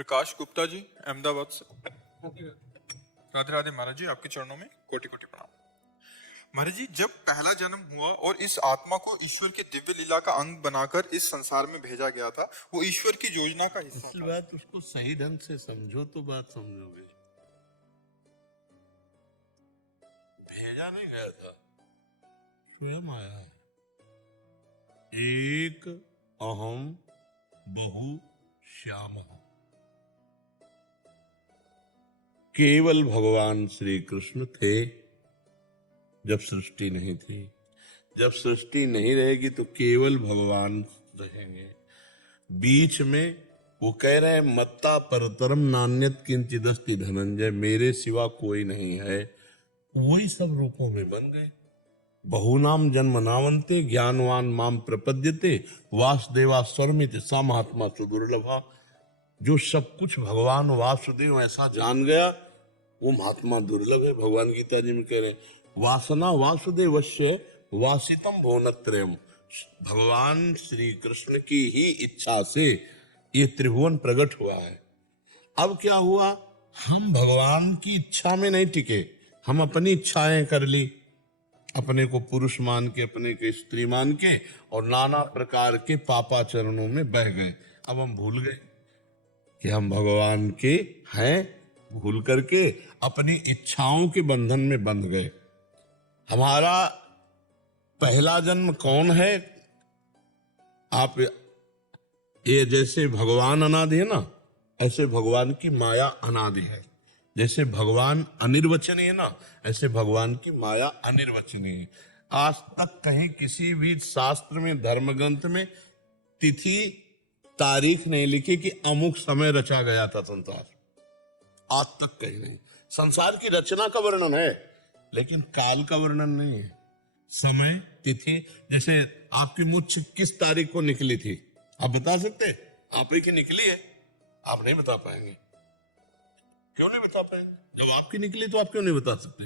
प्रकाश गुप्ता जी, अहमदाबाद से। राधे राधे महाराज जी, आपके चरणों में कोटि कोटि प्रणाम। महाराज जी, जब पहला जन्म हुआ और इस आत्मा को ईश्वर की दिव्य लीला का अंग बनाकर इस संसार में भेजा गया था, वो ईश्वर की योजना का हिस्सा असल था। बात उसको सही ढंग से समझो तो बात समझोगे। भेजा नहीं गया था, स्वयं आया है। एक अहम बहु श्याम, केवल भगवान श्री कृष्ण थे जब सृष्टि नहीं थी। जब सृष्टि नहीं रहेगी तो केवल भगवान रहेंगे। बीच में वो कह रहे हैं मत्ता परतरम नान्यत किंचिदस्ति धनंजय, मेरे सिवा कोई नहीं है। वही सब रूपों में बन गए। बहुनाम जन्मनावन्ते ज्ञानवान माम प्रपद्यते वासुदेवा स्वरमित सा महात्मा सुदुर्लभा। जो सब कुछ भगवान वासुदेव ऐसा जान गया वो महात्मा दुर्लभ है। भगवान गीता जी में कह रहे हैं वासना वासुदेवस्य वासितम भुवनत्रयम्। भगवान श्री कृष्ण की ही इच्छा से ये त्रिभुवन प्रकट हुआ है। अब क्या हुआ, हम भगवान की इच्छा में नहीं टिके, हम अपनी इच्छाएं कर ली। अपने को पुरुष मान के, अपने को स्त्री मान के और नाना प्रकार के पापाचरणों में बह गए। अब हम भूल गए कि हम भगवान के हैं, भूल करके अपनी इच्छाओं के बंधन में बंध गए। हमारा पहला जन्म कौन है? आप ये जैसे भगवान अनादि है ना, ऐसे भगवान की माया अनादि है। जैसे भगवान अनिर्वचनीय है ना, ऐसे भगवान की माया अनिर्वचनीय है। आज तक कहीं किसी भी शास्त्र में, धर्म ग्रंथ में तिथि तारीख नहीं लिखी कि अमुक समय रचा गया था संसार। आज तक कहीं नहीं। संसार की रचना का वर्णन है लेकिन काल का वर्णन नहीं है। समय, तिथि, जैसे आपकी मुच्छ किस तारीख को निकली थी आप बता सकते? आप ही की निकली है, आप नहीं बता पाएंगे। क्यों नहीं बता पाएंगे? जब आपकी निकली तो आप क्यों नहीं बता सकते?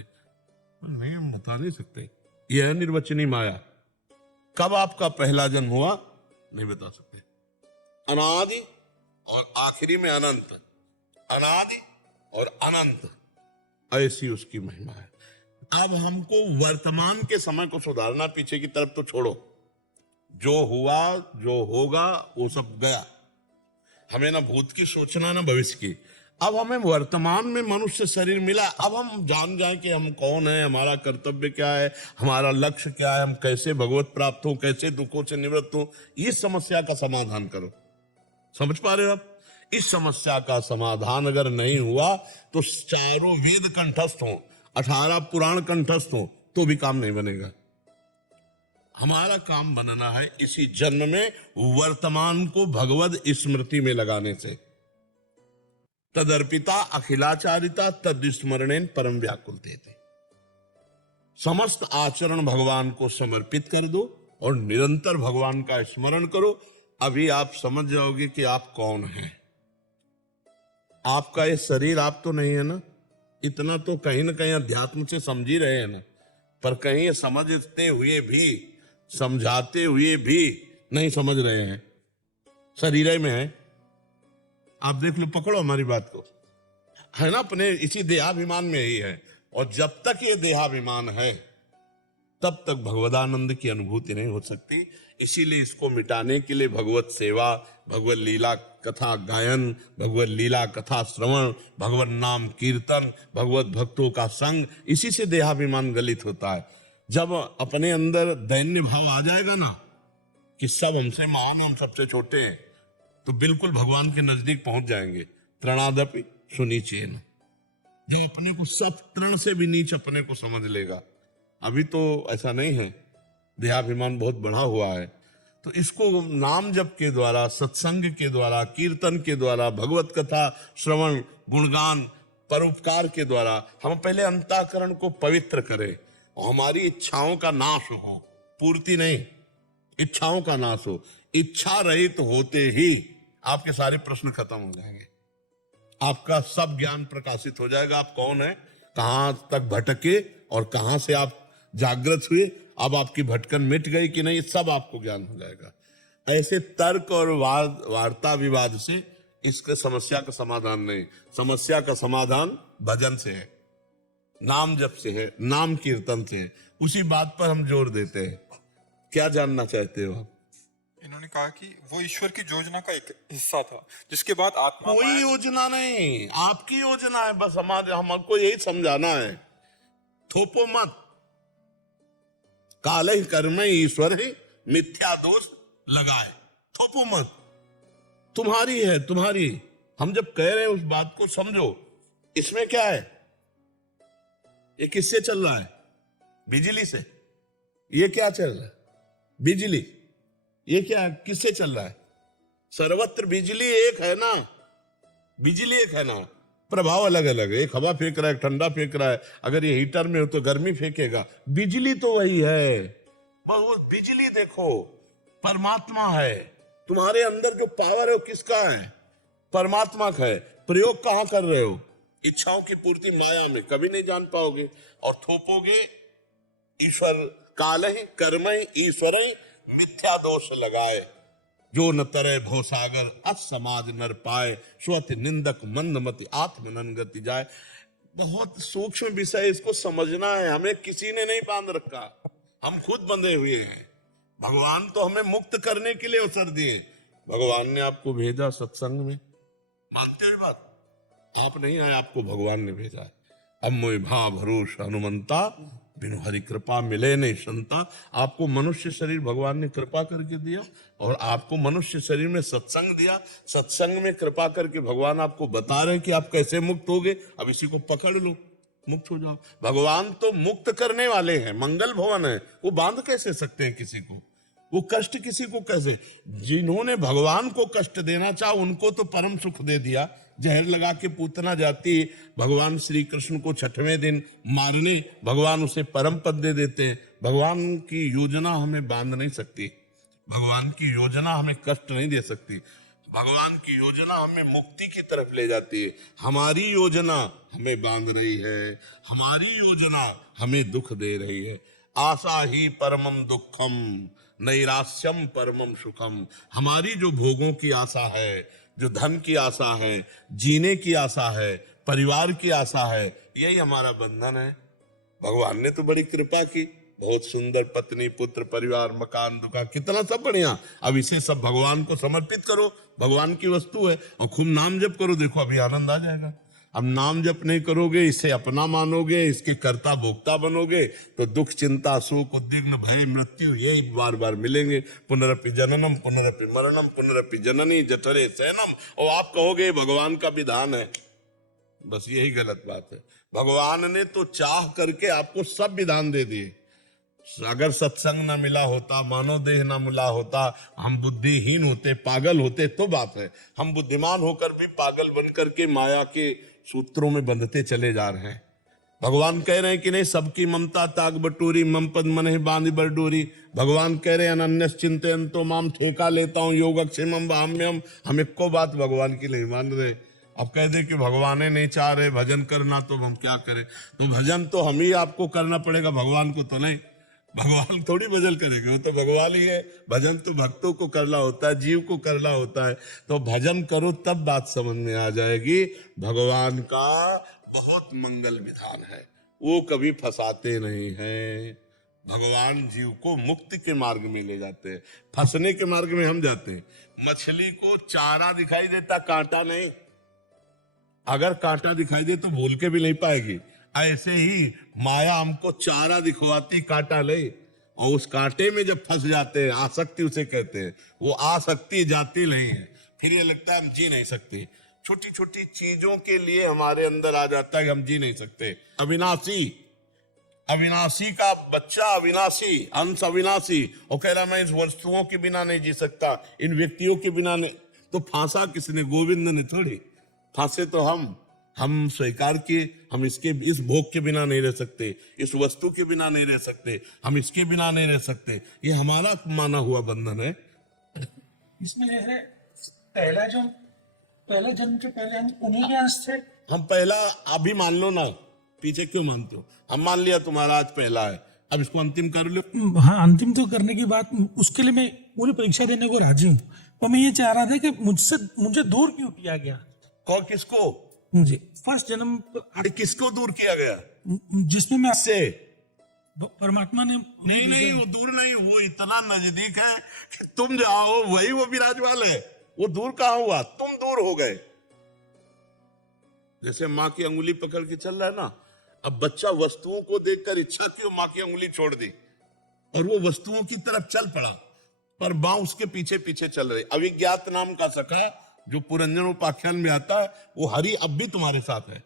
नहीं, हम बता नहीं सकते। यह निर्वचनीय माया। कब आपका पहला जन्म हुआ नहीं बता सकते। अनादि और आखिरी में अनंत, अनादि और अनंत, ऐसी उसकी महिमा है। अब हमको वर्तमान के समय को सुधारना, पीछे की तरफ तो छोड़ो। जो हुआ जो होगा वो सब गया। हमें ना भूत की सोचना ना भविष्य की। अब हमें वर्तमान में मनुष्य शरीर मिला। अब हम जान जाए कि हम कौन है, हमारा कर्तव्य क्या है, हमारा लक्ष्य क्या है, हम कैसे भगवत प्राप्त हो, कैसे दुखों से निवृत्त हो। इस समस्या का समाधान करो। समझ पा रहे हो आप? इस समस्या का समाधान अगर नहीं हुआ तो चारों वेद कंठस्थ हो, 18 पुराण कंठस्थ हो तो भी काम नहीं बनेगा। हमारा काम बनना है इसी जन्म में वर्तमान को भगवद स्मृति में लगाने से। तदर्पिता अखिलाचारिता तद स्मरणेन परम व्याकुल देते। समस्त आचरण भगवान को समर्पित कर दो और निरंतर भगवान का स्मरण करो। अभी आप समझ जाओगे कि आप कौन हैं। आपका ये शरीर आप तो नहीं है ना। इतना तो कहीं ना कहीं अध्यात्म से समझ ही रहे हैं ना, पर कहीं समझते हुए भी, समझाते हुए भी नहीं समझ रहे हैं। शरीर में है, आप देख लो, पकड़ो हमारी बात को, है ना। अपने इसी देहाभिमान में ही है। और जब तक ये देहाभिमान है तब तक भगवदानंद की अनुभूति नहीं हो सकती। इसीलिए इसको मिटाने के लिए भगवत सेवा, भगवत लीला कथा गायन, भगवत लीला कथा श्रवण, भगवत नाम कीर्तन, भगवत भक्तों का संग, इसी से देहाभिमान गलित होता है। जब अपने अंदर दैन्य भाव आ जाएगा ना कि सब हमसे महान, हम सबसे छोटे हैं, तो बिल्कुल भगवान के नजदीक पहुंच जाएंगे। तृणादपि सुनीचेन। जब अपने को सब तृण से भी नीच अपने को समझ लेगा। अभी तो ऐसा नहीं है, देहाभिमान बहुत बढ़ा हुआ है। तो इसको नाम जप के द्वारा, सत्संग के द्वारा, कीर्तन के द्वारा, भगवत कथा श्रवण, गुणगान, परोपकार के द्वारा हम पहले अंतःकरण को पवित्र करें और हमारी इच्छाओं का नाश हो। पूर्ति नहीं, इच्छाओं का नाश हो। इच्छा रहित होते ही आपके सारे प्रश्न खत्म हो जाएंगे। आपका सब ज्ञान प्रकाशित हो जाएगा। आप कौन है, कहां तक भटके और कहां से आप जागृत हुए, अब आपकी भटकन मिट गई कि नहीं, सब आपको ज्ञान हो जाएगा। ऐसे तर्क और वार्ता विवाद से इसके समस्या का समाधान नहीं। समस्या का समाधान भजन से है, नाम जप से है, नाम कीर्तन से है। उसी बात पर हम जोर देते हैं। क्या जानना चाहते हो आप? इन्होंने कहा कि वो ईश्वर की योजना का एक हिस्सा था, जिसके बाद आत्मा कोई योजना नहीं, आपकी योजना है। बस हमको यही समझाना है। थोपो मत। काले कर्म ईश्वर है, मिथ्या दोष लगाए। थोपो मत। तुम्हारी है, तुम्हारी। हम जब कह रहे हैं उस बात को समझो। इसमें क्या है? ये किससे चल रहा है? बिजली से। ये क्या चल रहा है? बिजली। ये क्या, किससे चल रहा है? सर्वत्र बिजली एक है ना, बिजली एक है ना, प्रभाव अलग अलग है। एक हवा फेंक रहा है, ठंडा फेंक रहा है। अगर ये हीटर में हो तो गर्मी फेंकेगा। बिजली तो वही है। बस वो बिजली देखो, परमात्मा है। तुम्हारे अंदर जो पावर है वो किसका है? परमात्मा का है। प्रयोग कहां कर रहे हो? इच्छाओं की पूर्ति माया में, कभी नहीं जान पाओगे। और थोपोगे ईश्वर। काल ही कर्म ईश्वर मिथ्या दोष लगाए, जो न तरे भो सागर अस समाज नर पाए, स्वति निंदक मंदमति आत्मनन गति जाए। बहुत सूक्ष्म विषय, इसको समझना है। हमें किसी ने नहीं बांध रखा, हम खुद बंधे हुए हैं। भगवान तो हमें मुक्त करने के लिए अवसर दिए। भगवान ने आपको भेजा सत्संग में, मानते हो बात? आप नहीं आए, आपको भगवान ने भेजा है। अब मोहि भा भरोस हनुमंता, बिनु हरि कृपा मिले नहीं संता। आपको मनुष्य शरीर भगवान ने कृपा करके दिया, और आपको मनुष्य शरीर में सत्संग दिया। सत्संग में कृपा करके भगवान आपको बता रहे हैं कि आप कैसे मुक्त होगे। अब इसी को पकड़ लो, मुक्त हो जाओ। भगवान तो मुक्त करने वाले हैं, मंगल भवन है। वो बांध कैसे सकते हैं किसी को? वो कष्ट किसी को कैसे? जिन्होंने भगवान को कष्ट देना चाहा उनको तो परम सुख दे दिया। जहर लगा के पूतना जाती भगवान श्री कृष्ण को 6वें दिन मारने, भगवान उसे परम पद दे देते हैं। भगवान की योजना हमें बांध नहीं सकती। भगवान की योजना हमें कष्ट नहीं दे सकती। भगवान की योजना हमें मुक्ति की तरफ ले जाती है। हमारी योजना हमें बांध रही है, हमारी योजना हमें दुख दे रही है। आशा ही परमम दुखम नैराश्यम परमम सुखम। हमारी जो भोगों की आशा है, जो धन की आशा है, जीने की आशा है, परिवार की आशा है, यही हमारा बंधन है। भगवान ने तो बड़ी कृपा की, बहुत सुंदर पत्नी, पुत्र, परिवार, मकान, दुकान, कितना सब बढ़िया। अब इसे सब भगवान को समर्पित करो, भगवान की वस्तु है, और खूब नाम जप करो। देखो अभी आनंद आ जाएगा। अब नाम जप नहीं करोगे, इसे अपना मानोगे, इसके कर्ता भोक्ता बनोगे, तो दुख, चिंता, शोक, उद्विग्न, भय, मृत्यु ये बार बार मिलेंगे। पुनरपि जननम पुनरपि मरणम पुनरपि जननी जठरे शयनम। और आप कहोगे भगवान का विधान है। बस यही गलत बात है। भगवान ने तो चाह करके आपको सब विधान दे दिए। अगर सत्संग न मिला होता, मानव देह न मिला होता, हम बुद्धिहीन होते, पागल होते तो बात है। हम बुद्धिमान होकर भी पागल बन करके माया के सूत्रों में बंधते चले जा रहे हैं। भगवान कह रहे हैं कि नहीं, सबकी ममता ताग बटोरी, मम पद मन ही बांधी बरडोरी। भगवान कह रहे हैं अनन्यस चिंतयन्तो माम, ठेका लेता हूं योगक्षेमम वाम्यम। हम एको बात भगवान की नहीं मान रहे। अब कह दे कि भगवान नहीं चाह रहे भजन करना, तो हम क्या करें? तो भजन तो हम ही आपको करना पड़ेगा, भगवान को तो नहीं। भगवान थोड़ी भजन करेंगे, वो तो भगवान ही है। भजन तो भक्तों को करना होता है, जीव को करना होता है। तो भजन करो तब बात समझ में आ जाएगी। भगवान का बहुत मंगल विधान है, वो कभी फंसाते नहीं हैं। भगवान जीव को मुक्ति के मार्ग में ले जाते हैं, फंसने के मार्ग में हम जाते हैं। मछली को चारा दिखाई देता, कांटा नहीं। अगर कांटा दिखाई दे तो भूल के भी नहीं पाएगी। ऐसे ही माया हमको चारा दिखवाती, कांटा नहीं। और उस कांटे में जब फंस जाते हैं, आसक्ति उसे कहते हैं, वो आसक्ति जाती नहीं है। फिर ये लगता है हम जी नहीं सकते। छोटी छोटी चीजों के लिए हमारे अंदर आ जाता है कि हम जी नहीं सकते। अविनाशी, अविनाशी का बच्चा अविनाशी, अंश अविनाशी, और कह रहा मैं इस वस्तुओं के बिना नहीं जी सकता, इन व्यक्तियों के बिना नहीं। तो फांसा किसने? गोविंद ने थोड़ी। फांसे तो हम स्वीकार किए। हम इसके, इस भोग के बिना नहीं रह सकते, इस वस्तु के बिना नहीं रह सकते, हम इसके बिना नहीं रह सकते। ये हमारा माना हुआ बंधन है। इसमें यह है, पहला जन्म के पहले हम उन्हीं के अंश थे। हम पहला अभी मान लो ना, पीछे क्यों मानते हो? हम मान लिया तुम्हारा आज पहला है, अब इसको अंतिम कर लो। हाँ, अंतिम तो करने की बात, उसके लिए मैं पूरी परीक्षा देने को राजी हूँ, तो मैं ये चाह रहा था कि मुझे दूर क्यों किया गया कौन किसको? मुझे फर्स्ट जन्म अरे किसको दूर किया गया? जिसमें मैं से परमात्मा ने नहीं नहीं, वो दूर नहीं, वो इतना नजदीक है कि तुम जाओ वही वो विराजमान है। वो दूर कहाँ हुआ? तुम दूर हो गए। जैसे माँ की अंगुली पकड़ के चल रहा है ना, अब बच्चा वस्तुओं को देखकर इच्छा की माँ की अंगुली छोड़ दी और वो वस्तुओं की तरफ चल पड़ा, पर माँ उसके पीछे पीछे चल रही। अविज्ञात नाम का सखा जो पुरंजन उपाख्यान में आता है, वो हरि अब भी तुम्हारे साथ है।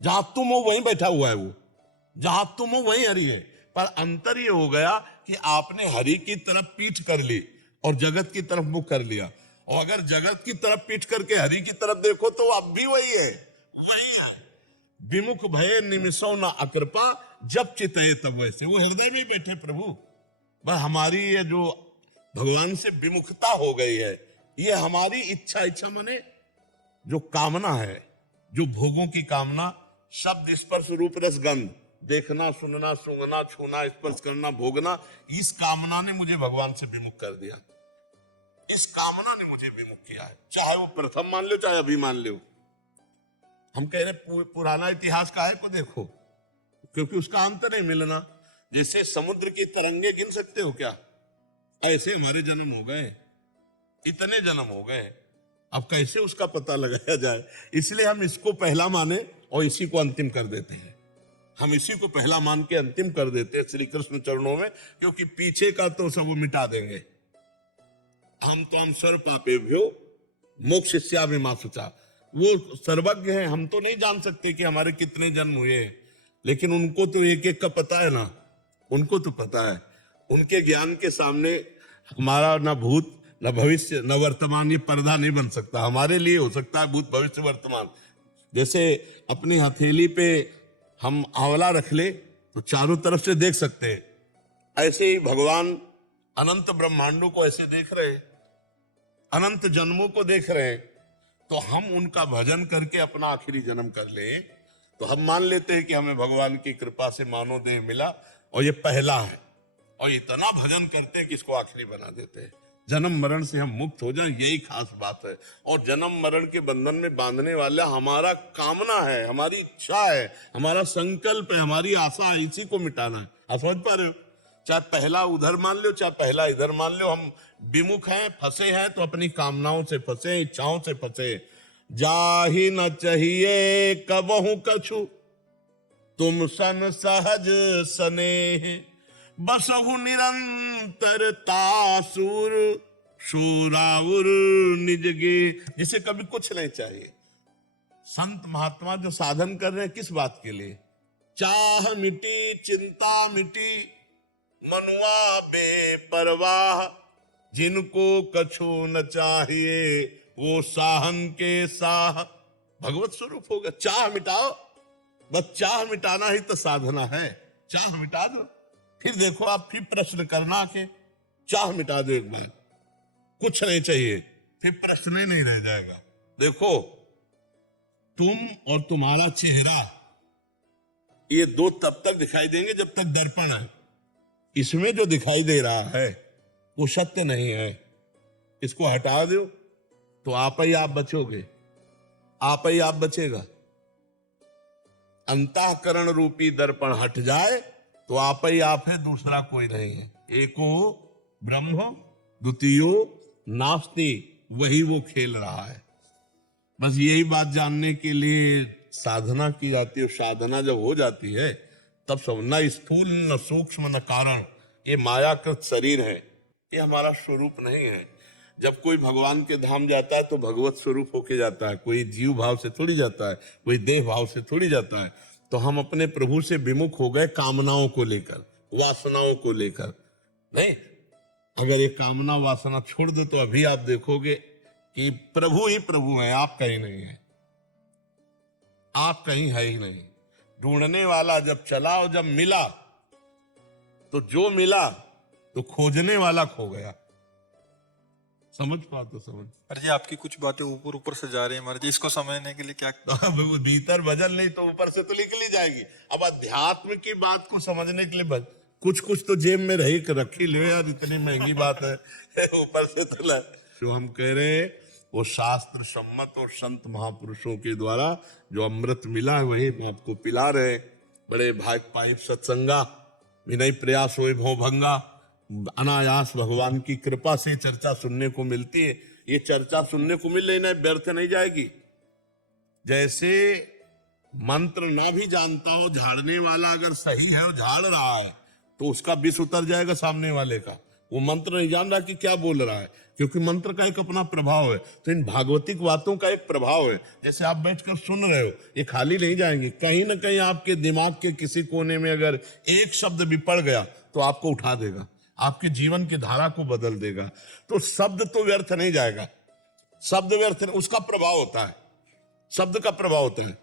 जहां तुम हो वहीं बैठा हुआ है वो, जहां तुम हो वहीं हरि है। पर अंतर ये हो गया कि आपने हरि की तरफ पीठ कर ली और जगत की तरफ मुख कर लिया। और अगर जगत की तरफ पीठ करके हरि की तरफ देखो तो अब भी वही है, वही है। विमुख भय निमिषो न अकृपा, जब चितये तब वैसे। वो हृदय में बैठे प्रभु। बस हमारी ये जो भगवान से विमुखता हो गई है, ये हमारी इच्छा माने जो कामना है, जो भोगों की कामना, शब्द स्पर्श रूप रस गंध, देखना सुनना सूंघना छूना स्पर्श करना भोगना, इस कामना ने मुझे भगवान से विमुख कर दिया। इस कामना ने मुझे विमुख किया है। चाहे वो प्रथम मान लो चाहे अभी मान लो। हम कह रहे पुराना इतिहास का है को देखो, क्योंकि उसका अंत नहीं मिलना। जैसे समुद्र की तरंगे गिन सकते हो क्या? ऐसे हमारे जन्म हो गए, इतने जन्म हो गए। अब कैसे उसका पता लगाया जाए? इसलिए हम इसको पहला माने और इसी को अंतिम कर देते हैं। हम इसी को पहला मान के अंतिम कर देते हैं श्री कृष्ण चरणों में, क्योंकि पीछे का तो सब वो मिटा देंगे। हम सर्व पापे भ्यो मोक्षयिष्यामि शुचा। वो सर्वज्ञ हैं, हम तो नहीं जान सकते कि हमारे कितने जन्म हुए हैं, लेकिन उनको तो एक एक का पता है ना, उनको तो पता है। उनके ज्ञान के सामने हमारा न भूत न भविष्य न वर्तमान ये पर्दा नहीं बन सकता। हमारे लिए हो सकता है भूत भविष्य वर्तमान। जैसे अपनी हथेली पे हम आंवला रख ले तो चारों तरफ से देख सकते हैं, ऐसे ही भगवान अनंत ब्रह्मांडों को ऐसे देख रहे हैं, अनंत जन्मों को देख रहे हैं। तो हम उनका भजन करके अपना आखिरी जन्म कर ले तो हम मान लेते हैं कि हमें भगवान की कृपा से मानव देह मिला और ये पहला है, और इतना भजन करते हैं कि इसको आखिरी बना देते हैं। जन्म मरण से हम मुक्त हो जाएं, यही खास बात है। और जन्म मरण के बंधन में बांधने वाला हमारा कामना है, हमारी इच्छा है, हमारा संकल्प है, हमारी आशा है, इसी को मिटाना है। आप समझ पा रहे हो? चाहे पहला उधर मान लो चाहे पहला इधर मान लो, हम विमुख हैं, फंसे हैं तो अपनी कामनाओं से फंसे, इच्छाओं से फंसे। जाहि न चाहिए कबहु कछु तुम सन सहज स्नेह, बसहु निरंतर तासुर शूराउर निजगे। जिसे कभी कुछ नहीं चाहिए। संत महात्मा जो साधन कर रहे हैं किस बात के लिए? चाह मिटी चिंता मिटी मनुआ बेपरवाह, जिनको कछु न चाहिए वो साहन के साह। भगवत स्वरूप होगा। चाह मिटाओ, बस चाह मिटाना ही तो साधना है। चाह मिटा दो, फिर देखो आप फिर प्रश्न करना के चाह मिटा दो एक बार, कुछ नहीं चाहिए, फिर प्रश्न ही नहीं रह जाएगा। देखो तुम और तुम्हारा चेहरा ये दो तब तक दिखाई देंगे जब तक दर्पण है। इसमें जो दिखाई दे रहा है वो सत्य नहीं है। इसको हटा दो तो आप ही आप बचोगे, आप ही आप बचेगा। अंतःकरण रूपी दर्पण हट जाए तो आप ही आप है, दूसरा कोई नहीं है। एको ब्रह्म द्वितीयो नास्ति, वही वो खेल रहा है। बस यही बात जानने के लिए साधना की जाती है। साधना जब हो जाती है तब सब, न स्थूल न सूक्ष्म न कारण, ये मायाकृत शरीर है, ये हमारा स्वरूप नहीं है। जब कोई भगवान के धाम जाता है तो भगवत स्वरूप होके जाता है, कोई जीव भाव से थोड़ी जाता है, कोई देह भाव से थोड़ी जाता है। तो हम अपने प्रभु से विमुख हो गए कामनाओं को लेकर, वासनाओं को लेकर। नहीं, अगर ये कामना वासना छोड़ दो तो अभी आप देखोगे कि प्रभु ही प्रभु है, आप कहीं नहीं है, आप कहीं है ही नहीं। ढूंढने वाला जब चला और जब मिला तो जो मिला तो खोजने वाला खो गया। समझ पाओ तो समझ। अरे जी आपकी कुछ बातें ऊपर ऊपर से जा रही है महाराज जी, इसको समझने के लिए क्या? तो भीतर भजन नहीं तो ऊपर से तो निकली जाएगी। अब अध्यात्म की बात को समझने के लिए कुछ कुछ तो जेब में रही रखी ले यार, इतनी महंगी बात है ऊपर से तो जो हम कह रहे हैं वो शास्त्र सम्मत और संत महापुरुषों के द्वारा जो अमृत मिला है वही हम आपको पिला रहे हैं। बड़े भाग पाई सत्संगा, विनय प्रयास होए भो भंगा। अनायास भगवान की कृपा से चर्चा सुनने को मिलती है। ये चर्चा सुनने को मिल रही ना, व्यर्थ नहीं जाएगी। जैसे मंत्र ना भी जानता हो, झाड़ने वाला अगर सही है और झाड़ रहा है तो उसका विष उतर जाएगा सामने वाले का। वो मंत्र नहीं जान रहा कि क्या बोल रहा है, क्योंकि मंत्र का एक अपना प्रभाव है। तो इन भागवतिक बातों का एक प्रभाव है। जैसे आप बैठकर सुन रहे हो, ये खाली नहीं जाएंगे। कहीं ना कहीं आपके दिमाग के किसी कोने में अगर एक शब्द भी पड़ गया तो आपको उठा देगा, आपके जीवन की धारा को बदल देगा। तो शब्द तो व्यर्थ नहीं जाएगा, शब्द व्यर्थ नहीं, उसका प्रभाव होता है, शब्द का प्रभाव होता है।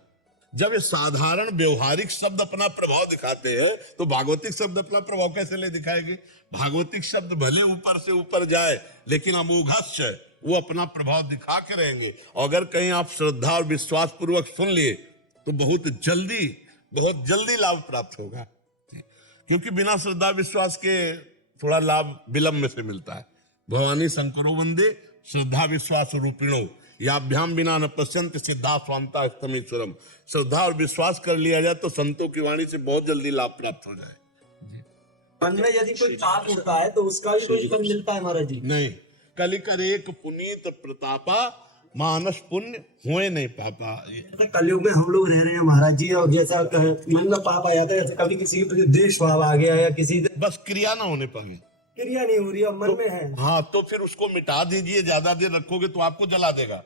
जब ये साधारण व्यवहारिक शब्द अपना प्रभाव दिखाते हैं तो भागवतिक शब्द अपना प्रभाव कैसे ले दिखाएंगे? भागवतिक शब्द भले ऊपर से ऊपर जाए लेकिन अमोघस्य वो अपना प्रभाव दिखा के रहेंगे। और अगर कहीं आप श्रद्धा और विश्वास पूर्वक सुन लिए तो बहुत जल्दी लाभ प्राप्त होगा, क्योंकि बिना श्रद्धा विश्वास के थोड़ा लाभ विलंब से मिलता है। भवानी शंकरो वंदे श्रद्धा विश्वास रूपिणो याभ्याम बिना न पश्यंत सिद्धा स्वांता अष्टमीश्वरम। श्रद्धा और विश्वास कर लिया जाए तो संतों की वाणी से बहुत जल्दी लाभ प्राप्त हो जाए। मन में यदि कोई पाप होता है तो उसका भी कोई फल मिलता है महाराज जी? नहीं, कलिकर एक पुनीत प्रतापा मानस पुण्य हुए नहीं पापा। कलयुग में हम लोग रह रहे हैं महाराज जी, और जैसा मन में पाप आ जाता है, जैसे कभी किसी के प्रति द्वेष भाव आ गया या किसी बस क्रिया ना होने पाए, क्रिया नहीं हो रही है मन में है। हाँ, तो फिर उसको मिटा दीजिए। ज्यादा देर रखोगे तो आपको जला देगा,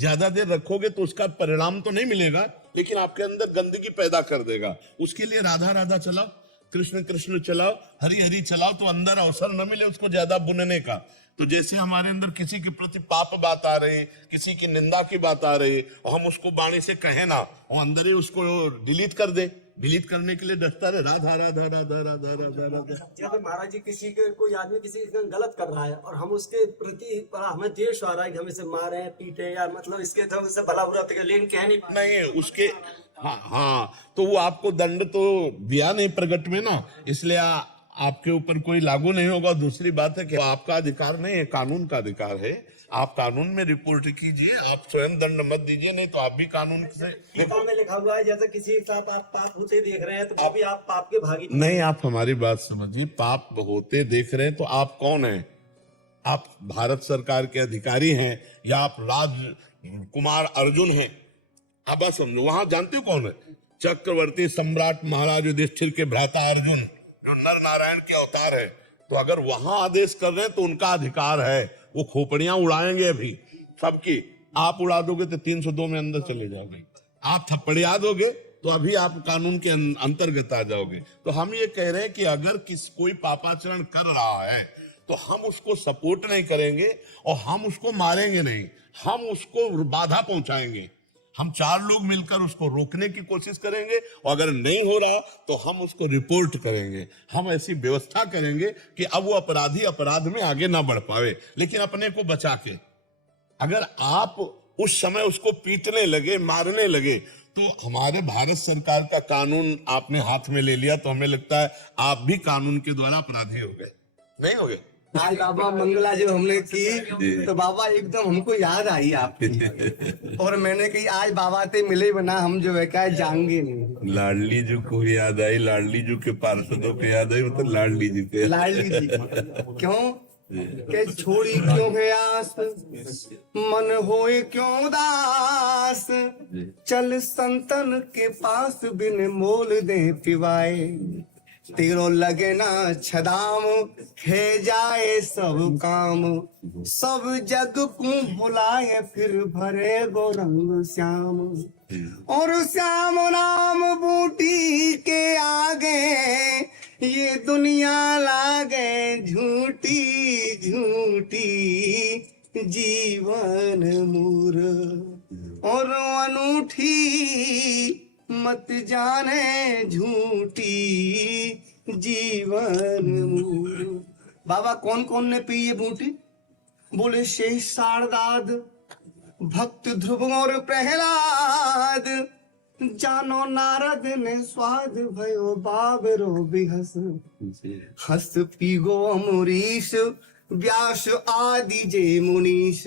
ज्यादा देर रखोगे तो उसका परिणाम तो नहीं मिलेगा लेकिन आपके अंदर गंदगी पैदा कर देगा। उसके लिए राधा राधा चलाओ, कृष्ण कृष्ण चलाओ, हरि हरि चलाओ, तो अंदर अवसर न मिले उसको ज्यादा बुनने का। तो जैसे हमारे अंदर किसी के प्रति पाप बात आ रही, किसी की निंदा की बात आ रही और हम उसको वाणी से कहे ना, वो अंदर ही उसको डिलीट कर दे। डिलीट करने के लिए डरता रहे राधा राधा राधा राधा राधा राधा। जब महाराज जी किसी के कोई आदमी किसी के साथ गलत कर रहा है और हम उसके प्रति हमें द्वेष आ रहा है कि हम इसे मारे पीटे या मतलब इसके तरफ से भला बुरा लेकिन कह नहीं उसके हाँ, तो वो आपको दंड तो दिया नहीं प्रगट में ना, इसलिए आपके ऊपर कोई लागू नहीं होगा। दूसरी बात है कि आपका अधिकार नहीं है, कानून का अधिकार है। आप कानून में रिपोर्ट कीजिए, आप स्वयं दंड मत दीजिए, नहीं तो आप भी कानून से। गीता में लिखा हुआ है जैसे किसी के साथ आप पाप होते देख रहे हैं तो अभी आप पाप के भागी नहीं। आप हमारी बात समझिए, पाप होते देख रहे हैं तो आप कौन हैं? आप भारत सरकार के अधिकारी हैं या आप राजकुमार अर्जुन हैं? आप बात समझो, वहां जानते हो कौन है? चक्रवर्ती सम्राट महाराज युधिष्ठिर के भ्राता अर्जुन, जो नर नारायण के अवतार है। तो अगर वहां आदेश कर रहे हैं तो उनका अधिकार है, वो खोपड़ियां उड़ाएंगे अभी सबकी। आप उड़ा दोगे तो 302 में अंदर चले जाओगे, आप थप्पड़िया दोगे तो अभी आप कानून के अंतर्गत आ जाओगे। तो हम ये कह रहे हैं कि अगर कोई पापाचरण कर रहा है तो हम उसको सपोर्ट नहीं करेंगे और हम उसको मारेंगे नहीं, हम उसको बाधा पहुंचाएंगे। हम 4 लोग मिलकर उसको रोकने की कोशिश करेंगे और अगर नहीं हो रहा तो हम उसको रिपोर्ट करेंगे। हम ऐसी व्यवस्था करेंगे कि अब वो अपराधी अपराध में आगे ना बढ़ पावे, लेकिन अपने को बचा के। अगर आप उस समय उसको पीटने लगे, मारने लगे, तो हमारे भारत सरकार का कानून आपने हाथ में ले लिया तो हमें लगता है आप भी कानून के द्वारा अपराधी हो गए। नहीं हो गए? आज बाबा मंगला जब हमने की तो बाबा एकदम हमको याद आई आपकी और मैंने कही आज बाबा से मिले बिना हम जो है क्या जाएंगे नहीं। लाडली जी को याद आई, लाडली जी के पार्षदों को याद आई, मतलब लाडली जी के। लाडली जी क्यों के छोड़ी क्यों है आस, मन होए क्यों दास, चल संतन के पास बिन मोल दे पिवाए, तेरो लगे ना छदाम खे जाए सब काम, सब जग को बुलाए फिर भरे गो रंग श्याम, और श्याम नाम बूटी के आगे ये दुनिया लागे झूठी झूठी, जीवन मूर और अनूठी मत जाने झूठी, जीवन मूर। बाबा कौन कौन ने पी ये बूटी? बोले शेष शारदाद, भक्त ध्रुव और प्रहलाद, जानो नारद ने स्वाद भयो बाबरो बिहस, हस पी गो अमरीश व्यास आदि जे मुनीश,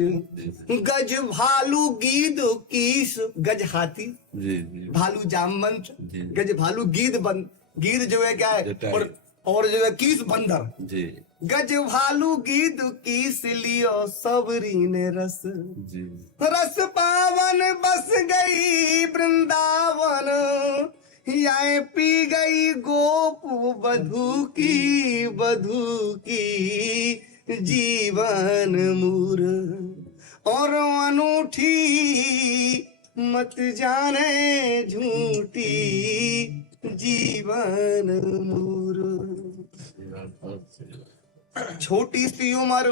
गज भालू गीद कीस, गज हाथी, जी जी भालू जामवंत, जी। गज भालू गीद बंद, गीद जो है क्या है, जटायु। और जो है कीस बंदर, जी गज भालू गीद कीस लियो सबरी ने रस, जी रस पावन बस गई वृंदावन, याए पी गई गोपु बधू की जीवन मूर, और अनूठी मत जाने झूठी जीवन मूर। छोटी सी उम्र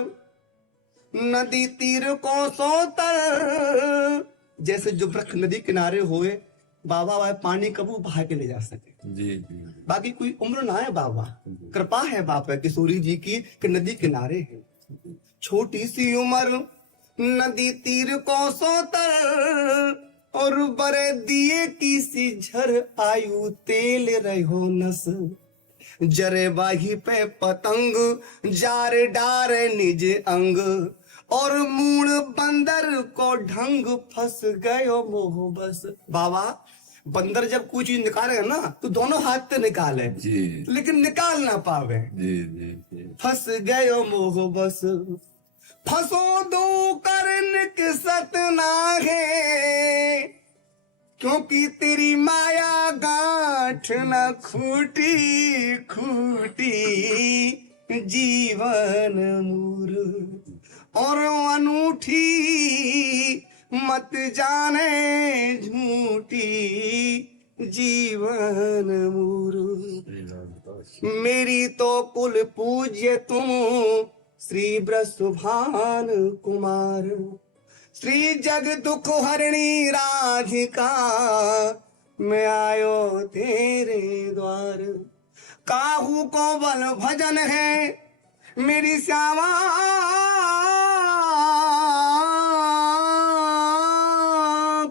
नदी तीर को सोतर, जैसे जो वृक्ष नदी किनारे हुए बाबा वह पानी कबू बहा के ले जा सके, जी जी बाकी कोई उम्र ना है बाबा, कृपा है बाबा किशोरी जी की कि नदी किनारे है। छोटी सी उम्र नदी तीर को सोतर, और बरे दिए किसी झर आयु तेल रहो नस, जरे बाही पे पतंग जार डार निज अंग, और मूण बंदर को ढंग फंस गयो मोह बस। बाबा बंदर जब कोई चीज निकालेगा ना तो दोनों हाथ से निकाले, जी लेकिन निकाल ना पावे, जी जी जी फंस गयो मोह बस। फंसो दो करन किसत ना है, क्योंकि तेरी माया गांठ न खूटी खूटी जीवन मूर, और अनूठी मत जाने झूठी जीवन मूर। मेरी तो कुल पूज्य तुम श्री ब्रसुभान कुमार, श्री जग दुख हरणी राधिका, मैं आयो तेरे द्वार। काहू को बल भजन है मेरी श्यामा,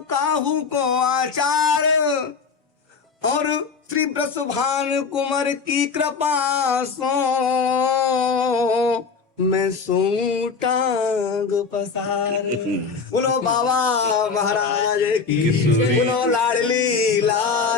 काहू को आचार, और श्री ब्रसभान कुंवर की कृपा सो मैं सोऊं टांग पसार। बोलो बाबा महाराज की, बोलो लाडली लाल